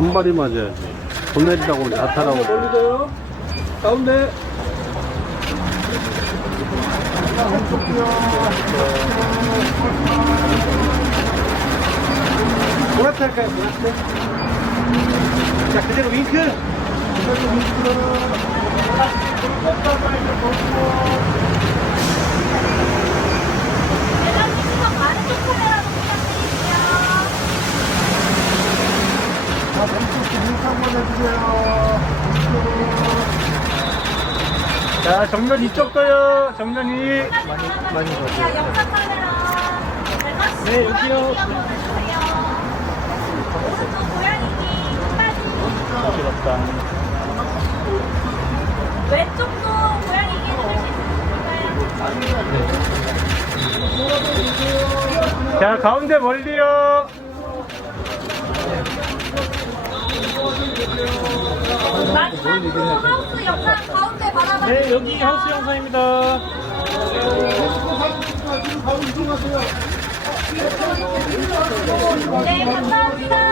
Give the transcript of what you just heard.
손발이 맞아야지. 손 내리라고 나타나고. 멀리도요. 가운데. 보라트 할까요, 보라트? 자, 그대로 윙크. 대장님 시선 많은 쪽 카메라로 부탁드릴게요. 자, 왼쪽 정면 이쪽 거요. 정면이. 많이 많이 요 영상 카메라. 네, 여기요. 끝까지. 길었다. 왼쪽도 고양이기 해주실 수 있을까요? 자, 가운데 멀리요. 네, 여기 하우스 영상입니다. 네, 감사합니다.